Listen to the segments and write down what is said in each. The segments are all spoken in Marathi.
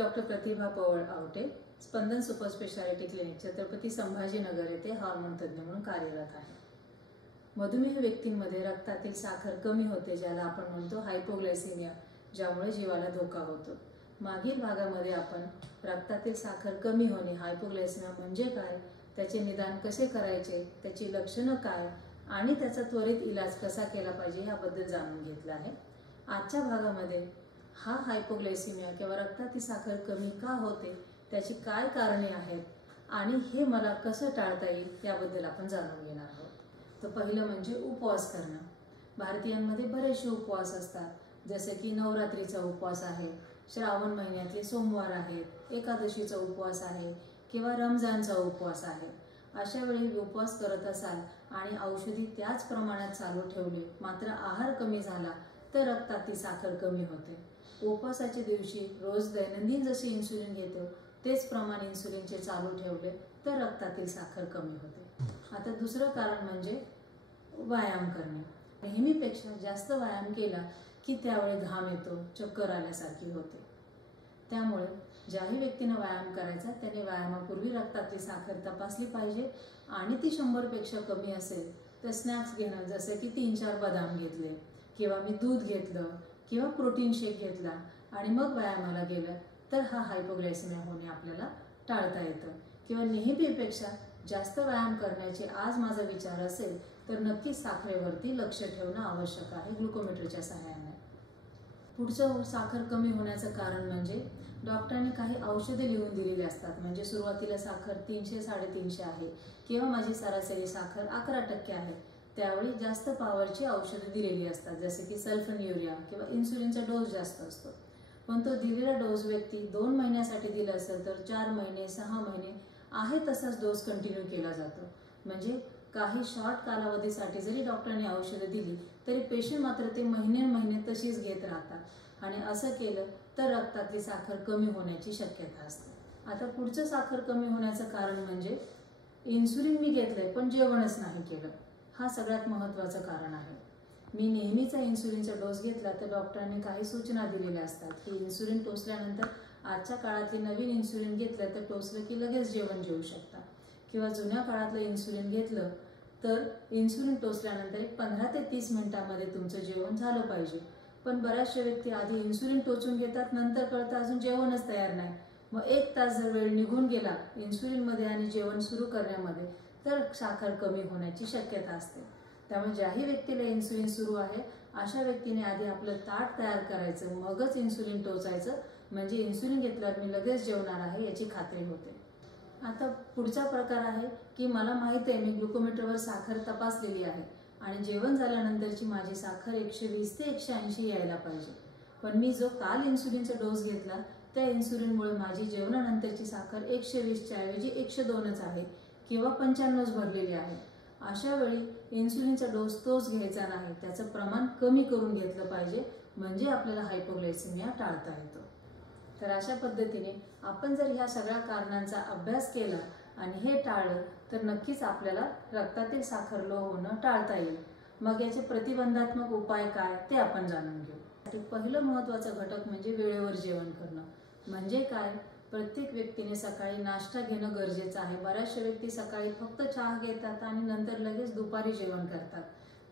Doctor Pratibha Pawal Awate, Spandan super speciality clinic Chhatrapati Sambhajinagar येथे हार्मोन तज्ञ म्हणून कार्यरत आहे। मधुमेह व्यक्तींमध्ये रक्तातील साखर कमी होते, ज्याला आपण म्हणतो हायपोग्लायसेमिया, ज्यामुळे जीवाला धोका होतो। मागील भागामध्ये आपण रक्तातील साखर कमी होणे, हायपोग्लायसेमिया म्हणजे काय, त्याचे निदान कसे करायचे, त्याची लक्षणे काय आणि त्याचा त्वरित इलाज कसा केला पाहिजे याबद्दल जाणून घेतलं आहे। आजच्या भागामध्ये हा हायपोग्लायसेमिया किंवा रक्तातील साखर कमी का होते, त्याची काय कारणे आहेत आणि हे मला कसं टाळता येईल याबद्दल आपण जाणून घेणार आहोत। तर पहिलं म्हणजे उपवास करणं। भारतीयांमध्ये बरेचसे उपवास असतात, जसे की नवरात्रीचा उपवास आहे, श्रावण महिन्यातले सोमवार आहेत, एकादशीचा उपवास आहे किंवा रमजानचा उपवास आहे। अशा वेळी उपवास करत असाल आणि औषधी त्याच प्रमाणात चालू ठेवले, मात्र आहार कमी झाला तर रक्तातील साखर कमी होते। उपवासाच्या दिवशी रोज दैनंदिन जसे इन्सुलिन घेतो तेच प्रमाण इन्सुलिनचे चालू ठेवले तर रक्तातील साखर कमी होते। आता दुसरं कारण म्हणजे व्यायाम करणे। नेहमीपेक्षा जास्त व्यायाम केला की त्यावेळी घाम येतो, चक्कर आल्यासारखी होते। त्यामुळे ज्याही व्यक्तीने व्यायाम करायचा त्याने व्यायामापूर्वी रक्तातली साखर तपासली पाहिजे आणि ती 100 पेक्षा कमी असेल तर स्नॅक्स घेणं, जसे की 3-4 बदाम घेतले किंवा मी दूध घेतलं किंवा प्रोटीन शेक घेतला आणि मग व्यायामाला गेलं तर हा हायपोग्लायसेमिया होणे आपल्याला टाळता येतं। किंवा नेहमीपेक्षा जास्त व्यायाम करण्याचे आज माझा विचार असेल तर नक्कीच साखरेवरती लक्ष ठेवणं आवश्यक आहे ग्लुकोमीटरच्या सहाय्याने। पुढचं साखर कमी होण्याचं कारण म्हणजे डॉक्टरांनी काही औषधे लिहून दिलेली असतात, म्हणजे सुरुवातीला साखर 300-350 आहे किंवा माझी सरासरी साखर 11% आहे, त्यावेळी जास्त पॉवरची औषधे दिलेली असतात, जसे की सल्फोन्युरिया किंवा इन्सुलिनचा डोस जास्त असतो। पण तो दिलेला डोस व्यक्ती 2 महिन्यासाठी दिला असेल तर 4 महिने 6 महिने आहे तसाच डोस कंटिन्यू केला जातो। म्हणजे काही शॉर्ट कालावधीसाठी जरी डॉक्टरांनी औषधं दिली तरी पेशंट मात्र ते महिने तशीच घेत राहतात आणि असं केलं तर रक्तातली साखर कमी होण्याची शक्यता असते। आता पुढचं साखर कमी होण्याचं कारण म्हणजे इन्सुलिन मी घेतलंय पण जेवणच नाही केलं, हा सगळ्यात महत्त्वाचं कारण आहे। मी नेहमीचा इन्सुलिनचा डोस घेतला तर डॉक्टरांनी काही सूचना दिलेल्या असतात की इन्सुलिन टोचल्यानंतर आजच्या काळातली नवीन इन्सुलिन घेतलं तर टोचलं की लगेच जेवू शकता, किंवा जुन्या काळातलं इन्सुलिन घेतलं तर इन्सुलिन टोचल्यानंतर 15 ते 30 मिनिटांमध्ये तुमचं जेवण झालं पाहिजे। पण बऱ्याचशा व्यक्ती आधी इन्सुलिन टोचून घेतात, नंतर कळतं अजून जेवणच तयार नाही, मग 1 तास जर वेळ निघून गेला इन्सुलिनमध्ये आणि जेवण सुरू करण्यामध्ये तर साखर कमी होण्याची शक्यता असते। त्यामुळे ज्याही व्यक्तीला इन्सुलिन सुरू आहे अशा व्यक्तीने आधी आपलं ताट तयार करायचं, मगच इन्सुलिन टोचायचं, म्हणजे इन्सुलिन घेतल्यावर मी लगेच जेवणार आहे याची खात्री होते। आता पुढचा प्रकार आहे की मला माहित आहे मी ग्लुकोमीटरवर साखर तपासलेली आहे आणि जेवण झाल्यानंतरची माझी साखर 120 ते 180 यायला पाहिजे, पण मी जो काल इन्सुलिनचा डोस घेतला त्या इन्सुलिनमुळे माझी जेवणानंतरची साखर 120च्या ऐवजी 102च आहे किंवा 95च भरलेली आहे। अशा वेळी इन्सुलिनचा डोस तोच घ्यायचा नाही, त्याचं प्रमाण कमी करून घेतलं पाहिजे, म्हणजे आपल्याला हायपोग्लायसेमिया टाळता येतो। तर अशा पद्धतीने आपण जर ह्या सगळ्या कारणांचा अभ्यास केला आणि हे टाळलं तर नक्कीच आपल्याला रक्तातील साखर लो होणं टाळता येईल। मग याचे प्रतिबंधात्मक उपाय काय ते आपण जाणून घेऊ। पहिलं महत्त्वाचं घटक म्हणजे वेळेवर जेवण करणं। म्हणजे काय, प्रत्येक व्यक्तीने सकाळी नाश्ता घेणं गरजेचं आहे। बऱ्याचशा व्यक्ती सकाळी फक्त चहा घेतात आणि नंतर लगेच दुपारी जेवण करतात,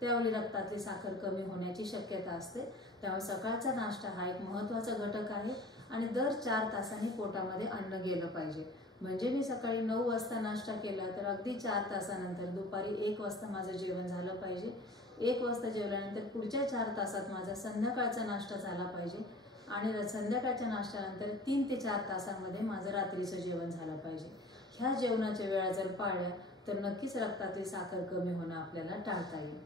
त्यावेळी रक्तातली साखर कमी होण्याची शक्यता असते। त्यामुळे सकाळचा नाश्ता हा एक महत्त्वाचा घटक आहे आणि दर 4 तासांनी पोटामध्ये अन्न गेलं पाहिजे। म्हणजे मी सकाळी 9 वाजता नाश्ता केला तर अगदी 4 तासानंतर दुपारी 1 वाजता माझं जेवण झालं पाहिजे। 1 वाजता जेवल्यानंतर पुढच्या 4 तासात माझा संध्याकाळचा नाश्ता झाला पाहिजे आणि संध्याकाळच्या नाश्त्यानंतर 3 ते 4 तासांमध्ये माझं रात्रीचं जेवण झालं पाहिजे। ह्या जेवणाच्या वेळा जर पाळल्या तर नक्कीच रक्तातली साखर कमी होणं आपल्याला टाळता येईल।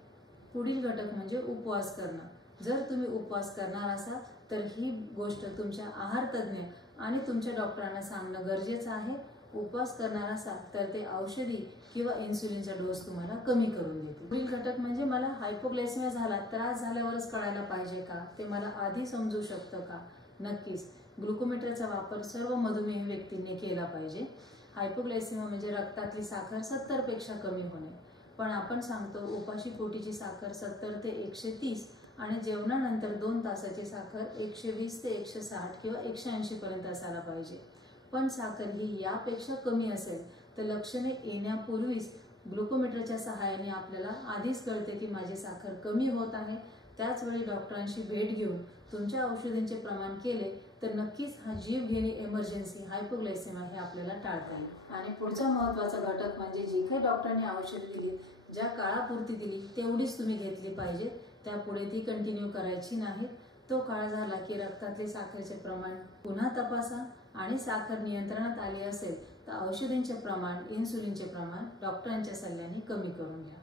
पुढील घटक म्हणजे उपवास करणं। जर तुम्ही उपवास करणार असाल तर ही गोष्ट तुमच्या आहार तज्ञ आणि तुमच्या डॉक्टरांना सांगणं गरजेचं आहे। उपवास करणार असाल तर ते औषधी किंवा इन्सुलिनचा डोस तुम्हाला कमी करून देतील। पुढील घटक म्हणजे मला हायपोग्लायसेमिया झाला, त्रास झाल्यावरच कळायला पाहिजे का, ते मला आधी समजू शकतं का? नक्कीच ग्लुकोमीटरचा वापर सर्व मधुमेही व्यक्तींनी केला पाहिजे। हायपोग्लायसेमिया म्हणजे रक्तातली साखर 70 पेक्षा कमी होणे, पण आपण सांगतो उपाशी पोटीची साखर 70 ते 130 आणि जेवणानंतर 2 तासाची साखर 120 ते 160 किंवा 180 पर्यंत असायला पाहिजे. पण साखर ही यापेक्षा कमी असेल तर लक्षणे येण्यापूर्वीच ग्लुकोमीटरच्या सहाय्याने आपल्याला आधीच कळते की माझी साखर कमी होत आहे. त्याचवेळी डॉक्टरांशी भेट घेऊन तुमच्या औषधांचे प्रमाण केले तर नक्कीच हा जीवघेणी इमर्जन्सी हायपोग्लायसेमिया हे आपल्याला टाळता येईल. आणि पुढचा महत्त्वाचा घटक म्हणजे जी काही डॉक्टरांनी औषधे दिली, ज्या काळापुरती दिली तेवढीच तुम्ही घेतली पाहिजे. त्यापुढे ती कंटिन्यू करायची नाही. तो काळ झाला की रक्तातले साखरेचे प्रमाण पुन्हा तपासा आणि साखर नियंत्रणात आली असेल तर औषधांचे प्रमाण, इन्सुलिनचे प्रमाण डॉक्टरांच्या सल्ल्याने कमी करून घ्या.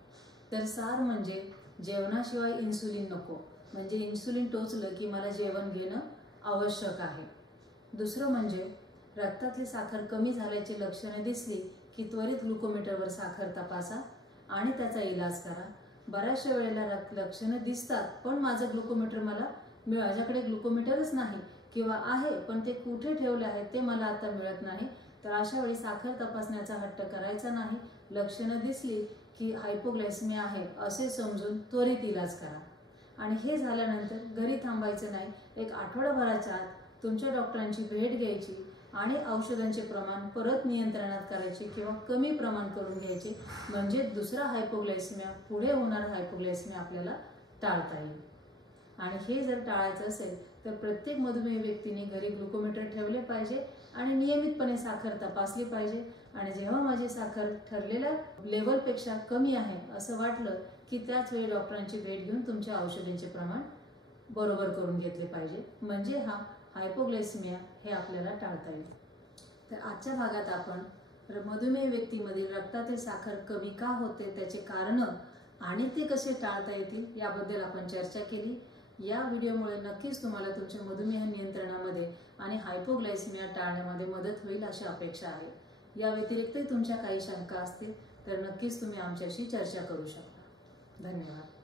तर सार म्हणजे जेवणाशिवाय इन्सुलिन नको, म्हणजे इन्सुलिन टोचलं की मला जेवण घेणं आवश्यक आहे. दुसरं म्हणजे रक्तातली साखर कमी झाल्याची लक्षणे दिसली की त्वरित ग्लुकोमीटरवर साखर तपासा आणि त्याचा इलाज करा. बऱ्याचशा वेळेला लक्षणं दिसतात पण माझ्याकडे ग्लुकोमीटरच नाही किंवा आहे पण ते कुठे ठेवले आहे ते मला आता मिळत नाही. तर अशा वेळी साखर तपासण्याचा हट्ट करायचा नाही. लक्षणं दिसली की हायपोग्लायसेमिया आहे असे समजून त्वरित इलाज करा. आणि हे झाल्यानंतर घरी थांबायचं नाही. एक आठवडाभराच्या आत तुमच्या डॉक्टरांची भेट घ्यायची आणि औषधांचे प्रमाण परत नियंत्रणात करायचे किंवा कमी प्रमाण करून घ्यायचे, म्हणजे दुसरा हायपोग्लायसेमिया, पुढे होणारा हायपोग्लायसेमिया आपल्याला टाळता येईल. आणि हे जर टाळायचं असेल तर प्रत्येक मधुमेह व्यक्तीने घरी ग्लुकोमीटर ठेवले पाहिजे आणि नियमितपणे साखर तपासली पाहिजे. आणि जेव्हा माझी साखर ठरलेल्या लेवलपेक्षा कमी आहे असं वाटलं की त्याच वेळी डॉक्टरांची भेट घेऊन तुमच्या औषधांचे प्रमाण बरोबर करून घेतले पाहिजे, म्हणजे हा हायपोग्लायसेमिया हे आपल्याला टाळता येईल. तर आजच्या भागात आपण मधुमेह व्यक्तीमधील रक्तातील साखर कमी का होते, त्याचे कारणं आणि ते कसे टाळता येतील याबद्दल आपण चर्चा केली. या व्हिडिओमुळे नक्कीच तुम्हाला तुमच्या मधुमेह नियंत्रणामध्ये आणि हायपोग्लायसेमिया टाळण्यामध्ये मदत होईल अशी अपेक्षा आहे. या व्यतिरिक्तही तुमच्या काही शंका असतील तर नक्कीच तुम्ही आमच्याशी चर्चा करू शकता. धन्यवाद.